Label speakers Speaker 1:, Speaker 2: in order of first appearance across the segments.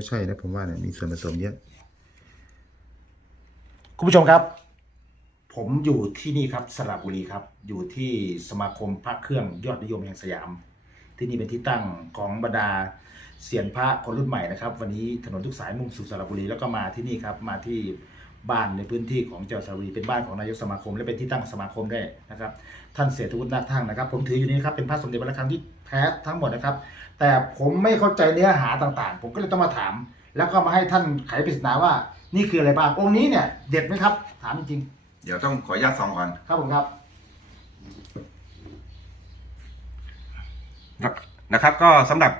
Speaker 1: ก็ใช่นะผมว่าเนี่ยมีส่วนผสมเยอะ
Speaker 2: คุณผู้ชมครับ ผมอยู่ที่นี่ครับสระบุรีครับ อยู่ที่สมาคมพระเครื่องยอดนิยมแห่งสยาม ที่นี่เป็นที่ตั้งของบรรดาเสียนพระคนรุ่นใหม่นะครับ วันนี้ถนนทุกสายมุ่งสู่สระบุรีแล้วก็มาที่นี่ครับ มาที่ บ้านในพื้นที่ของจังหวัดสระบุรีเป็นบ้านของนายกสมาคม และเป็นที่ตั้งสมาคมด้วยนะครับท่านเศรษฐวุฒินาคทั่งนะครับ ผมถืออยู่นี่ครับเป็นพระสมเด็จพระระฆังที่แท้ทั้งหมดนะครับ แต่ผมไม่เข้าใจเนื้อหาต่างๆ ผมก็เลยต้องมาถาม แล้วก็มาให้ท่านไขปริศนาว่า นี่คืออะไรบ้างองค์นี้เนี่ยเด็ดไหมครับ ถามจริง
Speaker 1: เดี๋ยวต้องขออนุญาตซองก่อน
Speaker 2: ๆครับผมครับ
Speaker 3: ครับ นะครับ ก็สำหรับ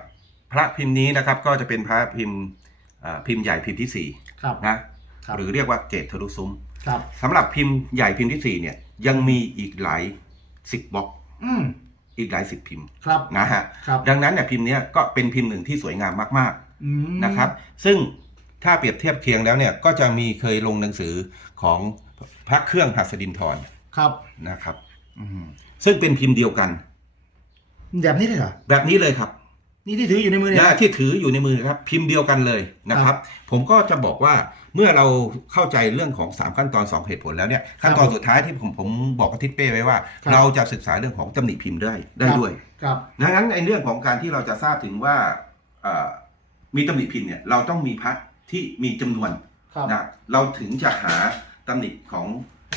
Speaker 3: พระพิมพ์นี้นะครับ ก็จะเป็นพระพิมพ์อ่าพิมพ์ใหญ่พิมพ์ที่สี่
Speaker 2: ครับ
Speaker 3: นะครับ หรือเรียกว่าเกตทะลุซุ้ม
Speaker 2: ครับ
Speaker 3: สำหรับพิมพ์ใหญ่พิมพ์ที่สี่เนี่ย ยังมีอีกหลายสิบบล็อก
Speaker 2: อืม
Speaker 3: อีกหลายสิบพิมพ์
Speaker 2: ครับ
Speaker 3: นะฮะ
Speaker 2: ครับ
Speaker 3: ดังนั้นเนี่ยพิมพ์เนี้ยก็เป็นพิมพ์หนึ่งที่สวยงามมาก
Speaker 2: อืม
Speaker 3: ๆนะครับ ซึ่งถ้าเปรียบเทียบเคียงแล้วเนี่ยก็จะมีเคยลงหนังสือของพระเครื่องหัสดินทร
Speaker 2: ครับ
Speaker 3: นะครับอืมซึ่งเป็นพิมพ์เดียวกัน
Speaker 2: แบบนี้เลยเหรอ
Speaker 3: แบบนี้เลยครับ
Speaker 2: นี่ที่ถืออยู่ในมือเนี่ย
Speaker 3: นะที่ถืออยู่ในมือนะครับ พิมพ์เดียวกันเลยนะครับ ผมก็จะบอกว่าเมื่อเราเข้าใจเรื่องของ 3 ขั้นตอน 2 เหตุผลแล้วเนี่ยขั้นตอนสุดท้ายที่ผมผมบอกกับทิศเป้ไว้ว่า เราจะศึกษาเรื่องของตำหนิพิมพ์ได้ได้ด้วย
Speaker 2: ครับ
Speaker 3: ดังนั้นในเรื่องของการที่เราจะทราบถึงว่าเอ่อมีตำหนิพิมพ์เนี่ยเราต้องมีพระที่มีจำนวน
Speaker 2: ครับ
Speaker 3: นะเราถึงจะหาตำหนิของ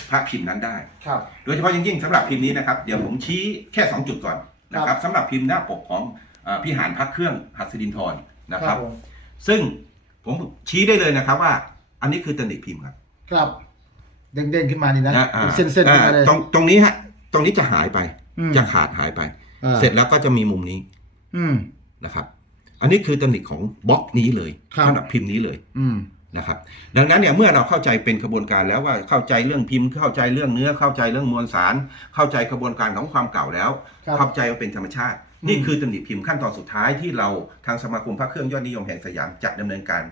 Speaker 3: พระพิมพ์นั้นได้
Speaker 2: ครับ
Speaker 3: โดยเฉพาะอย่างยิ่งสำหรับพิมพ์นี้นะครับเดี๋ยวผมชี้แค่ 2 จุดก่อนนะครับสำหรับพิมพ์หน้าปกของเอ่อ พิหารพระเครื่องหัสดินทรนะครับ
Speaker 2: ผม
Speaker 3: ซึ่งผมชี้ได้เลยนะครับว่า อันนี้คือตำหนิพิมพ์ครับ
Speaker 2: ครับ เด้งๆขึ้นมานี่นะ
Speaker 3: นะอ่า
Speaker 2: เส้นๆขึ้นมาเลย
Speaker 3: อ่าตรงตรงนี้ฮะ ตรงนี้จะหายไป
Speaker 2: อืม
Speaker 3: จะขาดหายไป
Speaker 2: อ่า
Speaker 3: เสร็จแล้วก็จะมีมุมนี้
Speaker 2: อืม
Speaker 3: นะครับ อันนี้คือตำหนิของบล็อกนี้เลย
Speaker 2: ครับ
Speaker 3: สำหรับพิมพ์นี้เลย
Speaker 2: อืม
Speaker 3: นะครับดังนั้นเนี่ยเมื่อเราเข้าใจเป็นกระบวนการแล้วว่าเข้าใจเรื่องพิมพ์ เข้าใจเรื่องเนื้อเข้าใจเรื่องมวลสาร เข้าใจกระบวนการของความเก่าแล้ว
Speaker 2: ครับ
Speaker 3: เข้าใจว่าเป็นธรรมชาติ
Speaker 2: อืม
Speaker 3: นี่คือตำหนิพิมพ์ขั้นตอนสุดท้ายที่เราทางสมาคมพระเครื่องยอดนิยมแห่งสยามจะดำเนินการ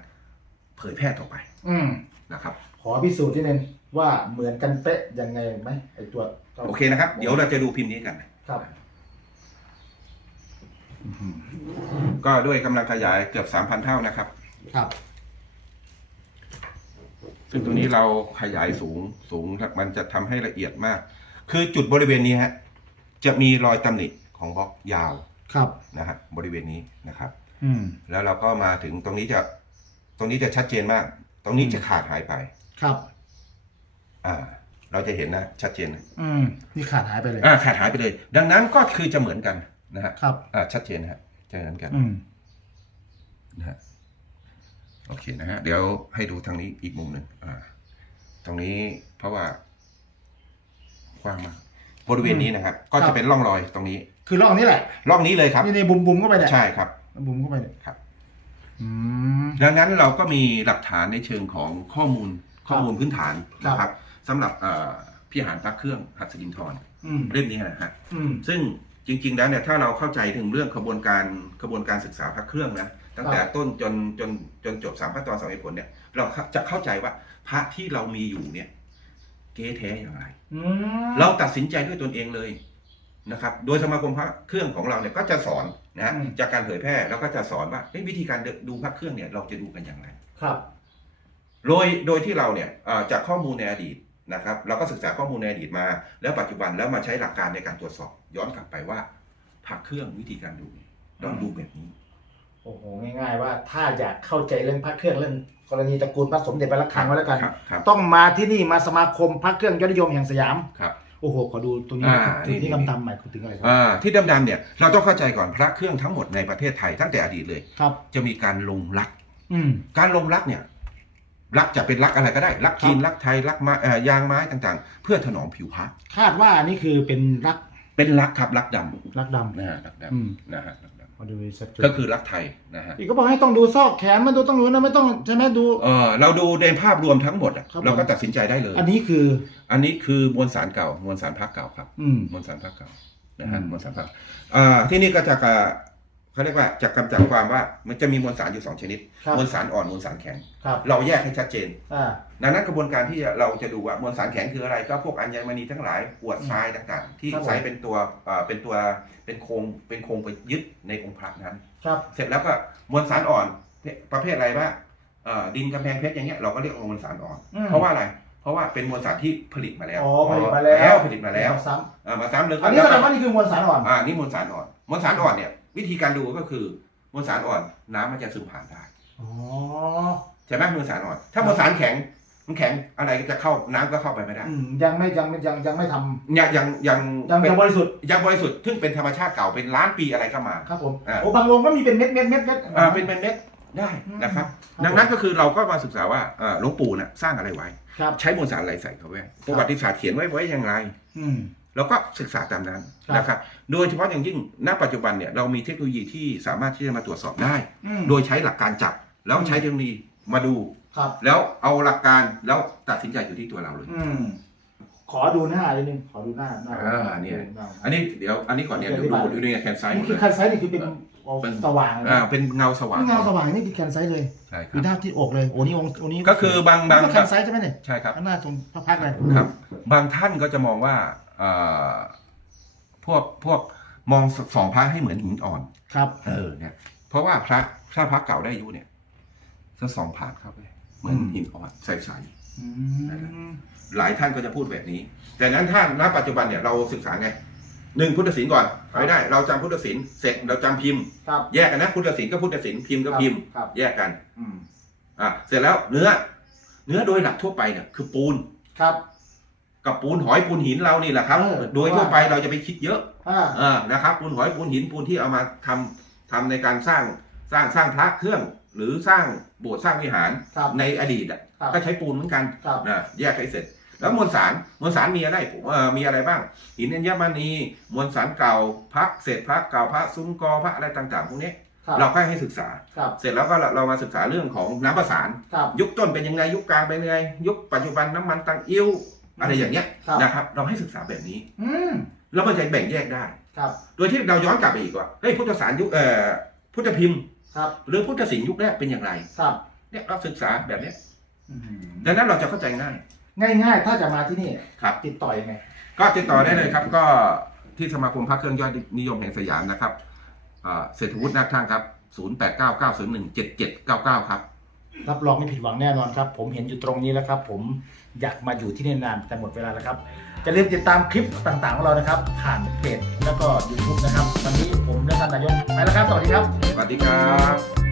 Speaker 3: เผยแพร่ต่อไป
Speaker 2: อืม
Speaker 3: นะครับ
Speaker 2: ขอพิสูจน์ที่นึงว่าเหมือนกันเป๊ะยังไงไหมไอตัว
Speaker 3: โอเคนะครับ เดี๋ยวเราจะดูพิมพ์นี้กัน
Speaker 2: ครับ
Speaker 3: ก็ด้วยกำลังขยายเกือบ3,000เท่านะครับ
Speaker 2: ครับ
Speaker 3: ซึ่งตรงนี้เราขยายสูงสูงครับมันจะทำให้ละเอียดมาก คือจุดบริเวณนี้ฮะ จะมีรอยตำหนิ ของบล็อกยาว
Speaker 2: ครับ
Speaker 3: นะฮะบริเวณนี้นะครับ
Speaker 2: อืม
Speaker 3: แล้วเราก็มาถึงตรงนี้จะตรงนี้จะชัดเจนมาก ตรงนี้จะขาดหายไป
Speaker 2: ครับ
Speaker 3: อ่า เราจะเห็นนะชัดเจนนะ
Speaker 2: อืม นี่ขาดหายไปเลย
Speaker 3: อ่าขาดหายไปเลย ดังนั้นก็คือจะเหมือนกันนะฮะ
Speaker 2: ครับ
Speaker 3: อ่าชัดเจนนะฮะจะเหมือนกัน
Speaker 2: อืม
Speaker 3: นะฮะโอเคนะฮะเดี๋ยวให้ดูทางนี้อีกมุมหนึ่งอ่า ตรงนี้เพราะว่ากว้างมากบริเวณนี้นะครับก็
Speaker 2: ครั
Speaker 3: จะ
Speaker 2: บ
Speaker 3: เป็นร่องรอยตรงนี้
Speaker 2: คือร่องนี้แหละ
Speaker 3: ร่องนี้เลยครับ
Speaker 2: นี่ในบุมบุมๆเข้าไปเนี่ย
Speaker 3: ใช่ครับ
Speaker 2: บุมเข้าไปเนี่ย
Speaker 3: ครับ
Speaker 2: อืม
Speaker 3: ดังนั้นเราก็มีหลักฐานในเชิงของข้อมูลข้อมูลพื้นฐานนะค
Speaker 2: ครั
Speaker 3: รับบสำหรับเอ่อพี่หารพระเครื่องหัสดินทร
Speaker 2: อืม
Speaker 3: เล่มนี้นะฮะ
Speaker 2: อืม
Speaker 3: ซึ่งจริง ๆ แล้วเนี่ยถ้าเราเข้าใจถึงเรื่องกระบวนการกระบวนการศึกษาพระเครื่องนะตั้งแต่
Speaker 2: ครับ
Speaker 3: ต้นจนจนจนจบสามขั้นตอนสามเหตุผลเนี่ย เราจะเข้าใจว่าพระที่เรามีอยู่เนี่ย เก๊แท้อย่างไร
Speaker 2: อืม
Speaker 3: เราตัดสินใจด้วยตนเองเลย นะครับโดยสมาคมพระเครื่องของเราเนี่ยก็จะสอนนะฮะ
Speaker 2: อืม
Speaker 3: จากการเผยแพร่แล้วก็จะสอนว่าเฮ้ยวิธีการดูพระเครื่องเนี่ยเราจะดูกันอย่างไร
Speaker 2: ครับ
Speaker 3: โดยโดยที่เราเนี่ยเอ่อจากข้อมูลในอดีตนะครับ เราก็ศึกษาข้อมูลในอดีตมา แล้วปัจจุบันแล้วมาใช้หลักการในการตรวจสอบ ย้อนกลับไปว่าพระเครื่องวิธีการดูเนี่ยต้องดูแบบนี้
Speaker 2: โอ้โหง่ายๆว่าถ้าอยากเข้าใจเรื่องพระเครื่องเรื่องกรณีตระกูลพระสมเด็จพระระฆังไว้แล้วกัน
Speaker 3: ครับครับ
Speaker 2: ต้องมาที่นี่มาสมาคมพระเครื่องยอดนิยมแห่งสยาม
Speaker 3: ครับ
Speaker 2: โอ้โหขอดูตรงนี้
Speaker 3: อ่า
Speaker 2: นะครับตรง
Speaker 3: นี่
Speaker 2: นี้
Speaker 3: นี่
Speaker 2: คำทำใหม่ถึงอะไรครับ
Speaker 3: อ่าที่ดำๆเนี่ยเราต้องเข้าใจก่อนพระเครื่องทั้งหมดในประเทศไทยตั้งแต่อดีตเลย
Speaker 2: ครับ
Speaker 3: จะมีการลงรัก
Speaker 2: อืม
Speaker 3: การลงรักเนี่ยรักจะเป็นรักอะไรก็ได้ รักจีน
Speaker 2: ครับ
Speaker 3: รักไทยรักไม้เอ่อยางไม้ต่างๆ เพื่อถนอมผิวพระ
Speaker 2: คาดว่าอันนี้คือเป็นรัก
Speaker 3: เป็นรักครับรักดำ
Speaker 2: รักด
Speaker 3: นะฮะรักด
Speaker 2: อืมำ
Speaker 3: นะฮะรักดำ
Speaker 2: มาดูสักจุดำ
Speaker 3: ก็คือรักไทยนะฮะ
Speaker 2: อีกก็บอกให้ต้องดูซอกแขนไม่ดูต้องดูนะไม่ต้องใช่ไหมดู
Speaker 3: เออเราดูในภาพรวมทั้งหมดอะ
Speaker 2: ครับ
Speaker 3: เราก็
Speaker 2: ผม
Speaker 3: ตัดสินใจได้เลย
Speaker 2: อันนี้คือ
Speaker 3: อันนี้คือมวลสารเก่ามวลสารพักเก่าครับ
Speaker 2: อืม
Speaker 3: มวลสารพักเก่านะฮะ
Speaker 2: อืม
Speaker 3: มวลสารพักอ่าที่นี่ก็จะกะ เขาเรียกว่าจะกำจัดความว่ามันจะมีมวลสารอยู่สองชนิด
Speaker 2: ครับ
Speaker 3: มวลสารอ่อนมวลสารแข็ง
Speaker 2: ครับ
Speaker 3: เราแยกให้ชัดเจน
Speaker 2: อ่า
Speaker 3: ดังนั้นกระบวนการที่เราจะดูว่ามวลสารแข็งคืออะไร ก็พวกอัญมณีทั้งหลายกรวดทรายต่างๆ ที่
Speaker 2: ครับผม
Speaker 3: ใช้เป็นตัวเอ่อเป็นตัวเป็นโครงเป็นโครงไปยึดในองค์พระนั้น
Speaker 2: ครับ
Speaker 3: เสร็จแล้วก็มวลสารอ่อนประเภทอะไรบ้างเอ่อดินกำแพงเพชรอย่างเงี้ยเราก็เรียกว่ามวลสารอ่อน
Speaker 2: อืม
Speaker 3: เพราะว่าอะไร เพราะว่าเป็นมวลสารที่ผลิตมาแล้ว
Speaker 2: อ๋อผลิตมาแล้ว
Speaker 3: ผลิตมาแล้ว
Speaker 2: ซ้
Speaker 3: เอ่อมาซ้ำเลยำ
Speaker 2: อันนี้แสดงว่านี่คือมวลสารอ่อน
Speaker 3: อ่านี่มวลสารอ่อนมวลสารอ่อนเนี่ย วิธีการดูก็คือมวลสารอ่อนน้ำมันจะซึมผ่านได้
Speaker 2: อ๋อ
Speaker 3: ใช่ไหมมวลสารอ่อน ถ้ามวลสารแข็งมันแข็งอะไรก็จะเข้าน้ำก็เข้าไปไม่ได้
Speaker 2: อืมยังไม่ยังไม่ยังยังไม่ทำ
Speaker 3: ยังยังยัง
Speaker 2: ยัง
Speaker 3: เป็น
Speaker 2: ยังบริสุทธิ์
Speaker 3: ยังบริสุทธิ์ซึ่งเป็นธรรมชาติเก่าเป็นล้านปีอะไรก็มา
Speaker 2: ครับผม
Speaker 3: อ่า
Speaker 2: โอ้บางโรงก็มีเป็นเม็ดเม็ดเม็ดเม็ด
Speaker 3: อ่าเป็นเป็นเม็ดได้นะครับดังนั้นก็คือเราก็มาศึกษาว่าเอ่อหลวงปู่น่ะสร้างอะไรไว้
Speaker 2: ครับ
Speaker 3: ใช้มวลสารอะไรใส่เข้าไว้ประวัติศาสตร์เขียนไว้ไว้อย่างไร
Speaker 2: อืม
Speaker 3: เราก็ศึกษาตามนั้น
Speaker 2: ครับ
Speaker 3: นะครับ โดยเฉพาะอย่างยิ่งณปัจจุบันเนี่ยเรามีเทคโนโลยีที่สามารถที่จะมาตรวจสอบได้
Speaker 2: อืม
Speaker 3: โดยใช้หลักการจับ แล้วใช้เทคโนโลยีมาดู
Speaker 2: ครับ
Speaker 3: แล้วเอาหลักการแล้วตัดสินใจอยู่ที่ตัวเราเลย
Speaker 2: อืมขอดูหน้าเลยนึงขอดูหน้าหน้า
Speaker 3: อ่าเนี่ย
Speaker 2: หา
Speaker 3: อันนี้เดี๋ยวอันนี้ก่อนเนี่ย
Speaker 2: โอเค
Speaker 3: ดู
Speaker 2: อธิบาย
Speaker 3: ดูดูเนี่ยแคนไซด์หม
Speaker 2: นี่
Speaker 3: ด
Speaker 2: คื
Speaker 3: เล
Speaker 2: อยคันไซส์นี่คือเป็นโอ้
Speaker 3: เป็น
Speaker 2: สว่างเลย
Speaker 3: อ่า
Speaker 2: นะ
Speaker 3: เป็นเงาสว่าง
Speaker 2: นี่เงาสว่างนี่คือแคนไซส์เลย
Speaker 3: ใช่ค
Speaker 2: คือห
Speaker 3: รับ
Speaker 2: น้าที่อกเลยโอ้นี่องค์โอ้นี่
Speaker 3: ก็คือบางบาง
Speaker 2: นี่ก็แคนไซส์ใช่ไหมเนี่ย
Speaker 3: ใช่ครับ
Speaker 2: ข้างหน้าตรงพระพักตร์เลย
Speaker 3: ครับ บางท่านก็จะมองว่าเอ่อ พวกพวกมองสองพระให้เหมือนหินอ่อน
Speaker 2: ครับ
Speaker 3: เออเนี่ย เพราะว่าพระถ้าพระเก่าได้อายุเนี่ยจะสองผ่านเข้าไปเหมือนหินอ่อนใส
Speaker 2: อืม
Speaker 3: ๆหลายท่านก็จะพูดแบบนี้ แต่นั้นถ้าณปัจจุบันเนี่ยเราศึกษาไงหนึ่งพุทธศิลป์ก่อนเอาให้ได้ เราจำพุทธศิลป์เสร็จเราจำพิมพ์
Speaker 2: ครับ
Speaker 3: แยกกันนะพุทธศิลป์ก็พุทธศิลป์พิมพ์ก็พิมพ์
Speaker 2: ครับ
Speaker 3: แยกกัน
Speaker 2: อืม
Speaker 3: อะเสร็จแล้วเนื้อ เนื้อโดยหลักทั่วไปเนี่ยคือปูน
Speaker 2: ครับ
Speaker 3: กับปูนหอยปูนหินเรานี่แหละครับ
Speaker 2: เออ
Speaker 3: โดยทั่วไปเราจะไปคิดเยอะ
Speaker 2: อ่า
Speaker 3: เออนะครับปูนหอยปูนหินปูนที่เอามาทำทำในการสร้างสร้างสร้างพระเครื่อง หรือสร้างโบสถ์สร้างวิหาร
Speaker 2: ครับ
Speaker 3: ในอดีตอะ
Speaker 2: ครับ
Speaker 3: ก็ใช้ปูนเหมือนกัน
Speaker 2: ครับ
Speaker 3: นะแยกให้เสร็จ แล้วมวลสารมวลสารมีอะไรผมเอ่อมีอะไรบ้าง หินอัญมณีมวลสารเก่าพระเศษพระเก่าพระซุ้มกอพระอะไรต่างๆพวกนี้
Speaker 2: ครับ
Speaker 3: เราก็ให้ศึกษา
Speaker 2: ครับ
Speaker 3: เสร็จแล้วก็เราเรามาศึกษาเรื่องของน้ำประสาน
Speaker 2: ครับ
Speaker 3: ยุคต้นเป็นยังไงยุคกลางเป็นยังไง ยุคปัจจุบันน้ำมันตังอิ่ว อะไรอย่างเงี้ย
Speaker 2: ครับ
Speaker 3: นะครับ เราให้ศึกษาแบบนี้
Speaker 2: อืม
Speaker 3: แล้วมันจะแบ่งแยกได้
Speaker 2: ครับ
Speaker 3: โดยที่เราย้อนกลับไปอีกว่าเฮ้ยพุทธศาสนยุคเอ่อพุทธพิมพ์
Speaker 2: ครับ
Speaker 3: หรือพุทธศิลป์ยุคแรกเป็นอย่างไร
Speaker 2: ครับ
Speaker 3: เนี่ยเราศึกษาแบบเนี้ย
Speaker 2: อืม
Speaker 3: ดังนั้นเราจะเข้าใจง่าย
Speaker 2: ง่ายๆ ถ้าจะมาที่นี่
Speaker 3: ครับ
Speaker 2: ติดต่อยังไง
Speaker 3: ก็ติดต่อได้เลยครับ ก็ที่สมาคมพระเครื่องยอดนิยมแห่งสยามนะครับอ่าเศรษฐวุฒินาคทั่งครับ 0899017799 ครับ
Speaker 2: รับรองไม่ผิดหวังแน่นอนครับ ผมเห็นอยู่ตรงนี้แล้วครับ ผมอยากมาอยู่ที่นี่นานแต่หมดเวลาแล้วครับจะเรียนติดตามคลิปต่างๆของเรานะครับ ผ่านเพจแล้วก็ YouTube นะครับวันนี้ผมและท่านนายกไปแล้วครับสวัสดีครับ
Speaker 3: สวัสดีครับ